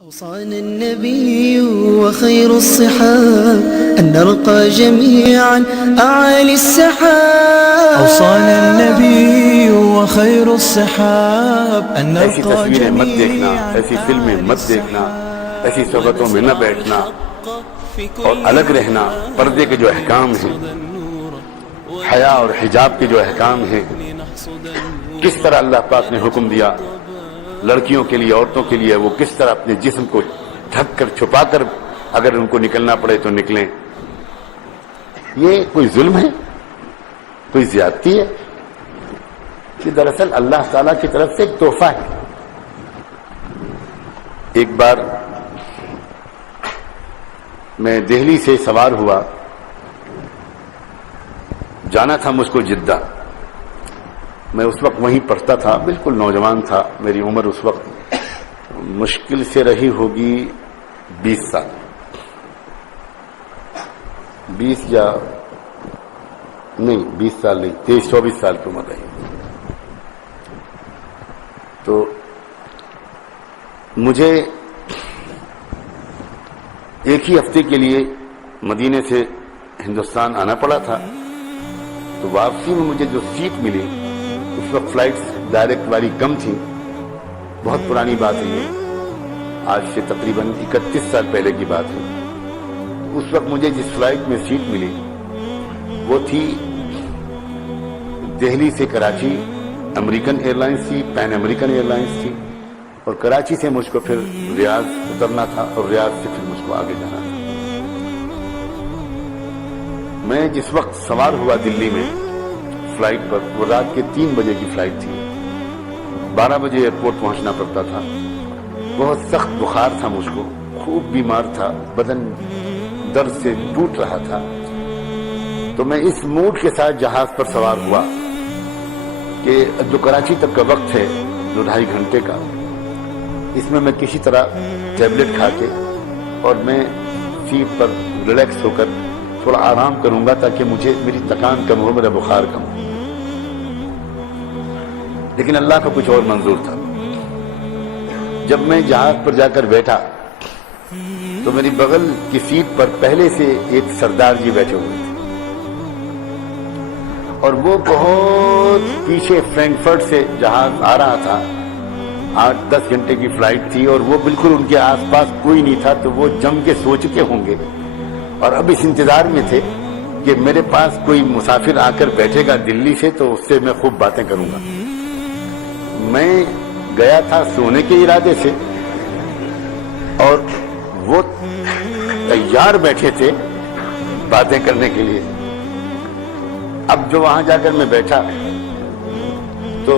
أوصانا النبي وخير الصحاب أن نرقى جميعا أعالي السحاب. أوصانا النبي وخير الصحاب أن ایسی نرقى تصویریں مت دیکھنا، جميعا ایسی فلمیں مت دیکھنا، ایسی صحبتوں میں نہ بیٹھنا اور الگ رہنا۔ پردے کے جو احکام ہیں، حیا اور حجاب کے جو احکام ہیں، کس طرح اللہ پاک نے حکم دیا لڑکیوں کے لیے، عورتوں کے لیے، وہ کس طرح اپنے جسم کو ڈھک کر چھپا کر اگر ان کو نکلنا پڑے تو نکلیں۔ یہ کوئی ظلم ہے؟ کوئی زیادتی ہے؟ کہ دراصل اللہ تعالیٰ کی طرف سے ایک تحفہ ہے۔ ایک بار میں دہلی سے سوار ہوا، جانا تھا مجھ کو جدہ۔ میں اس وقت وہیں پڑھتا تھا، بالکل نوجوان تھا، میری عمر اس وقت مشکل سے رہی ہوگی 20 سال، 20 یا نہیں 20 سال نہیں، 23-24 سال کی عمر رہی۔ تو مجھے ایک ہی ہفتے کے لیے مدینے سے ہندوستان آنا پڑا تھا۔ تو واپسی میں مجھے جو سیٹ ملی، اس وقت فلائٹس ڈائریکٹ والی کم تھیں، بہت پرانی بات ہے یہ، آج سے تقریباً 31 سال پہلے کی بات ہے۔ اس وقت مجھے جس فلائٹ میں سیٹ ملی وہ تھی دہلی سے کراچی، امریکن ایئر لائنس تھی، پین امریکن ایئر لائنس تھی، اور کراچی سے مجھ کو پھر ریاض اترنا تھا اور ریاض سے پھر مجھ کو آگے جانا تھا۔ میں جس وقت سوار ہوا دلی میں فلائٹ پر، وہ رات کے 3 بجے کی فلائٹ تھی، 12 بجے ایئرپورٹ پہنچنا پڑتا تھا۔ بہت سخت بخار تھا مجھ کو، خوب بیمار تھا، بدن درد سے ٹوٹ رہا تھا۔ تو میں اس موڈ کے ساتھ جہاز پر سوار ہوا کہ جو کراچی تک کا وقت ہے، 2-2.5 گھنٹے کا، اس میں کسی طرح ٹیبلٹ کھا کے اور میں سیٹ پر ریلیکس ہو کر تھوڑا آرام کروں گا تاکہ میری تکان کم ہو، میرا بخار کم ہو۔ لیکن اللہ کا کچھ اور منظور تھا۔ جب میں جہاز پر جا کر بیٹھا تو میری بغل کی سیٹ پر پہلے سے ایک سردار جی بیٹھے ہوئے تھے، اور وہ بہت پیچھے فرینکفرٹ سے جہاز آ رہا تھا، 8-10 گھنٹے کی فلائٹ تھی، اور وہ بالکل ان کے آس پاس کوئی نہیں تھا۔ تو وہ جم کے سو چکے ہوں گے اور اب اس انتظار میں تھے کہ میرے پاس کوئی مسافر آ کر بیٹھے گا دلی سے تو اس سے میں خوب باتیں کروں گا۔ میں گیا تھا سونے کے ارادے سے، اور وہ تیار بیٹھے تھے باتیں کرنے کے لیے۔ اب جو وہاں جا کر میں بیٹھا تو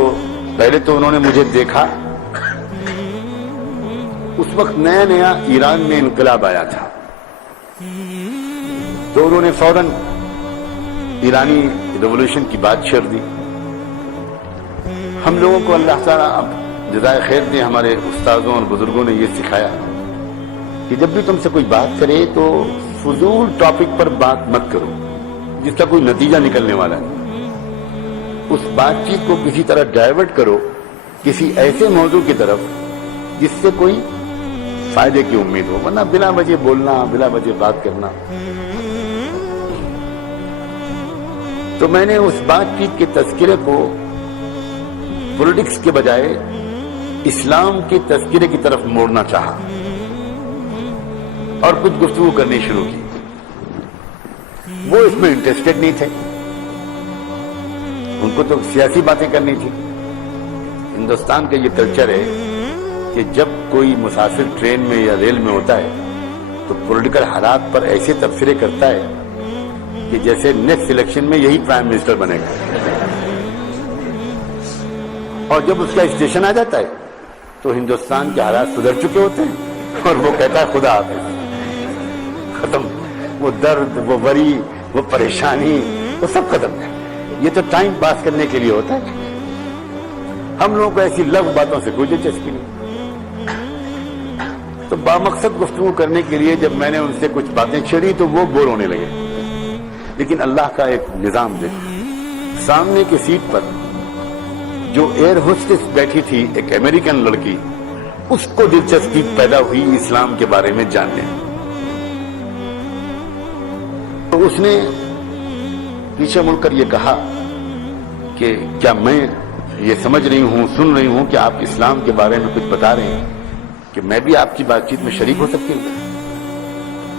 پہلے تو انہوں نے مجھے دیکھا۔ اس وقت نیا نیا ایران میں انقلاب آیا تھا، تو انہوں نے فوراً ایرانی ریولوشن کی بات چھیڑ دی۔ ہم لوگوں کو اللہ تعالیٰ اب جزائے خیر دے، ہمارے استاذوں اور بزرگوں نے یہ سکھایا کہ جب بھی تم سے کوئی بات کرے تو فضول ٹاپک پر بات مت کرو جس کا کوئی نتیجہ نکلنے والا ہے۔ اس بات چیت کو کسی طرح ڈائیورٹ کرو کسی ایسے موضوع کی طرف جس سے کوئی فائدے کی امید ہو، ورنہ بلا وجہ بولنا، بلا وجہ بات کرنا۔ تو میں نے اس بات چیت کے تذکرے کو پولیٹکس کے بجائے اسلام کے تذکرے کی طرف موڑنا چاہا اور کچھ گفتگو کرنی شروع کی۔ وہ اس میں انٹرسٹڈ نہیں تھے، ان کو تو سیاسی باتیں کرنی تھی۔ ہندوستان کا یہ کلچر ہے کہ جب کوئی مسافر ٹرین میں یا ریل میں ہوتا ہے تو پولیٹیکل حالات پر ایسے تبصرے کرتا ہے کہ جیسے نیکسٹ الیکشن میں یہی پرائم منسٹر بنے گا، اور جب اس کا اسٹیشن آ جاتا ہے تو ہندوستان کے حالات سدھر چکے ہوتے ہیں اور وہ کہتا ہے خدا حافظ، ختم۔ وہ درد، وہ وری، وہ پریشانی، وہ سب ختم ہے۔ یہ تو ٹائم پاس کرنے کے لیے ہوتا ہے۔ ہم لوگوں کو ایسی لغو باتوں سے کوئی دلچسپی نہیں۔ تو بامقصد گفتگو کرنے کے لیے جب میں نے ان سے کچھ باتیں چھیڑی تو وہ بور ہونے لگے۔ لیکن اللہ کا ایک نظام دیکھو، سامنے کی سیٹ پر جو ایئر ہوسٹس بیٹھی تھی، ایک امریکن لڑکی، اس کو دلچسپی پیدا ہوئی اسلام کے بارے میں جاننے. تو اس نے پیچھے مڑ کر یہ کہا کہ کیا میں یہ سمجھ رہی ہوں، سن رہی ہوں کہ آپ اسلام کے بارے میں کچھ بتا رہے ہیں کہ میں بھی آپ کی بات چیت میں شریک ہو سکتی ہوں؟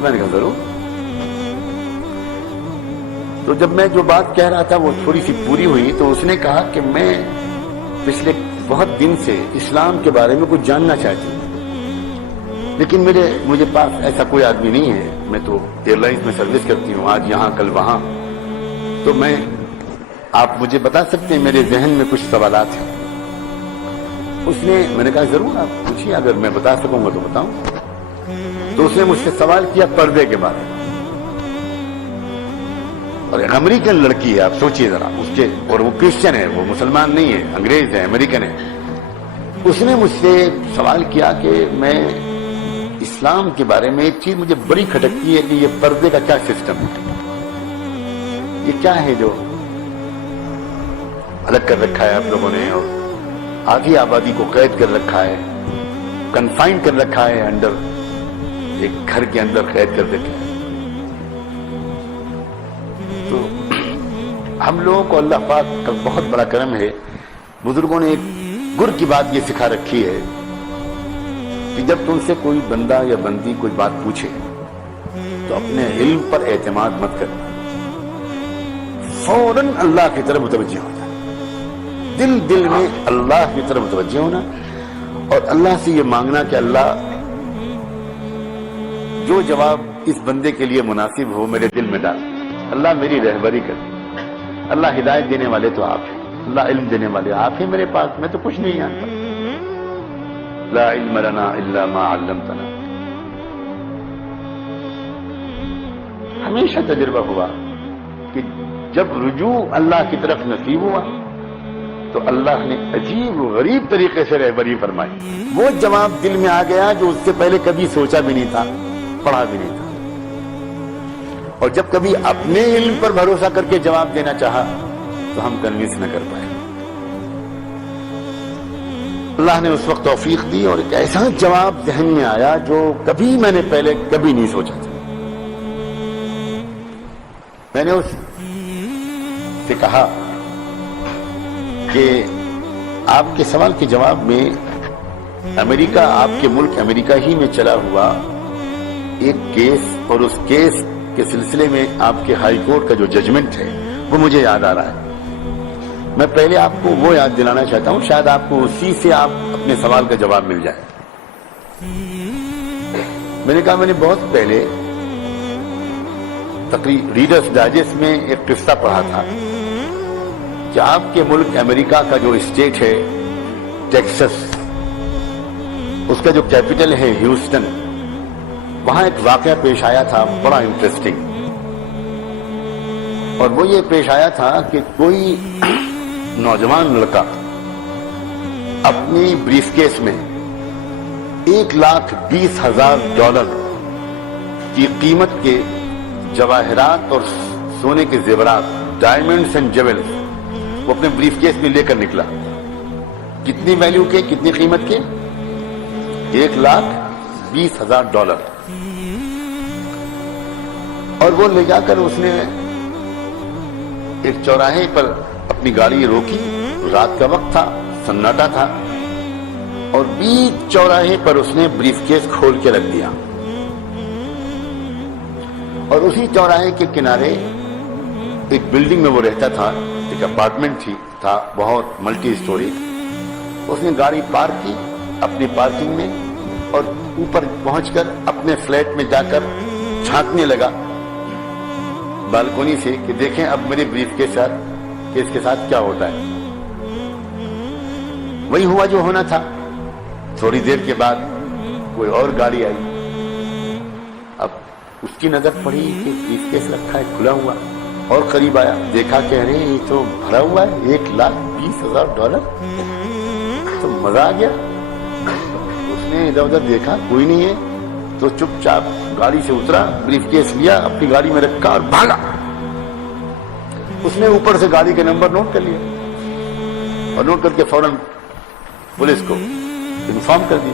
میں نے کہا ضرور. تو جب میں جو بات کہہ رہا تھا وہ تھوڑی سی پوری ہوئی تو اس نے کہا کہ میں پچھلے بہت دن سے اسلام کے بارے میں کچھ جاننا چاہتی ہوں، لیکن مجھے پاس ایسا کوئی آدمی نہیں ہے. میں تو ایئر لائنس میں سروس کرتی ہوں، آج یہاں کل وہاں. تو آپ مجھے بتا سکتے ہیں، میرے ذہن میں کچھ سوالات ہیں. میں نے کہا ضرور آپ پوچھیے، اگر میں بتا سکوں گا تو بتاؤں. تو اس نے مجھ سے سوال کیا پردے کے بارے میں. اور ایک امریکن لڑکی ہے، آپ سوچئے ذرا اور وہ کرسچن ہے، وہ مسلمان نہیں ہے، انگریز ہے، امریکن ہے. اس نے مجھ سے سوال کیا کہ میں اسلام کے بارے میں ایک چیز مجھے بڑی کھٹکتی ہے کہ یہ پردے کا کیا سسٹم ہے، یہ کیا ہے جو الگ کر رکھا ہے آپ لوگوں نے اور آدھی آبادی کو قید کر رکھا ہے، کنفائن کر رکھا ہے، انڈر ایک گھر کے اندر قید کر رکھا ہے. تو ہم لوگوں کو اللہ پاک کا بہت بڑا کرم ہے، بزرگوں نے ایک گر کی بات یہ سکھا رکھی ہے کہ جب تم سے کوئی بندہ یا بندی کوئی بات پوچھے تو اپنے علم پر اعتماد مت کرنا، فوراً اللہ کی طرف متوجہ ہونا، دل میں اللہ کی طرف متوجہ ہونا اور اللہ سے یہ مانگنا کہ اللہ جو جواب اس بندے کے لیے مناسب ہو میرے دل میں ڈال. اللہ میری رہبری کر، اللہ ہدایت دینے والے تو آپ ہیں، اللہ علم دینے والے آپ ہیں. میرے پاس میں تو کچھ نہیں جانتا. لا علم لنا الا ما علمتنا. ہمیشہ تجربہ ہوا کہ جب رجوع اللہ کی طرف نصیب ہوا تو اللہ نے عجیب و غریب طریقے سے رہبری فرمائی. وہ جواب دل میں آ گیا جو اس سے پہلے کبھی سوچا بھی نہیں تھا، پڑھا بھی نہیں تھا. اور جب کبھی اپنے علم پر بھروسہ کر کے جواب دینا چاہا تو ہم کنوینس نہ کر پائے. اللہ نے اس وقت توفیق دی اور ایک ایسا جواب ذہن میں آیا جو کبھی میں نے پہلے کبھی نہیں سوچا تھا. میں نے اس سے کہا کہ آپ کے سوال کے جواب میں امریکہ، آپ کے ملک امریکہ ہی میں چلا ہوا ایک کیس اور اس کیس کے سلسلے میں آپ کے ہائی کورٹ کا جو ججمنٹ ہے وہ مجھے یاد آ رہا ہے. میں پہلے آپ کو وہ یاد دلانا چاہتا ہوں، شاید آپ کو اسی سے آپ اپنے سوال کا جواب مل جائے. میں نے کہا میں نے بہت پہلے ریڈرز ڈائجسٹ میں ایک قصہ پڑھا تھا کہ آپ کے ملک امریکہ کا جو اسٹیٹ ہے ٹیکسس، اس کا جو کیپٹل ہے ہیوسٹن، وہاں ایک واقعہ پیش آیا تھا بڑا انٹرسٹنگ. اور وہ یہ پیش آیا تھا کہ کوئی نوجوان لڑکا اپنی بریف کیس میں $1,20,000 کی قیمت کے جواہرات اور سونے کے زیورات، ڈائمنڈز اینڈ جیولز، وہ اپنے بریف کیس میں لے کر نکلا. کتنی ویلیو کے، کتنی قیمت کے؟ $1,20,000. اور وہ لے جا کر اس نے ایک چوراہے پر اپنی گاڑی روکی، رات کا وقت تھا، سناٹا تھا، اور بیچ چوراہے پر اس نے بریف کیس کھول کے رکھ دیا. اور اسی چوراہے کے کنارے ایک بلڈنگ میں وہ رہتا تھا، ایک اپارٹمنٹ تھا بہت ملٹی اسٹوری. اس نے گاڑی پارک کی اپنی پارکنگ میں اور اوپر پہنچ کر اپنے فلیٹ میں جا کر جھانکنے لگا بالکونی سے کہ دیکھیں اب میرے بریف کیس کے ساتھ کیا ہوتا ہے. وہی ہوا جو ہونا تھا. تھوڑی دیر کے بعد کوئی اور گاڑی آئی. اب اس کی نظر پڑی کہ بریف کیس رکھا ہے کھلا ہوا، اور قریب آیا، دیکھا کہ ارے یہ تو بھرا ہوا ہے $1,20,000. تو مزہ آ گیا. اس نے ادھر ادھر دیکھا کوئی نہیں ہے تو چپ چاپ گاڑی سے اترا، بریف کیس لیا، اپنی گاڑی میں رکھا اور بھاگا. اس نے اوپر سے گاڑی کے نمبر نوٹ کر لیا اور نوٹ کر کے فوراً پولیس کو انفارم کر دیا.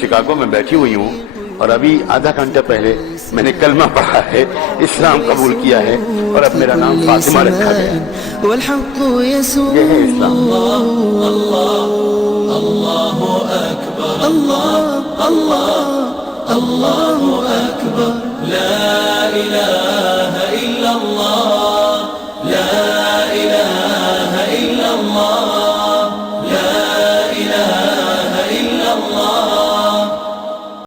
شکاگو میں بیٹھی ہوئی ہوں اور ابھی آدھا گھنٹہ پہلے میں نے کلمہ پڑھا ہے، اسلام قبول کیا ہے اور اب میرا نام فاطمہ رکھا گیا ہے۔ والحق يسوع یہ ہے اسلام۔ اللہ اکبر الله الله الله أكبر لا الہ الا اللہ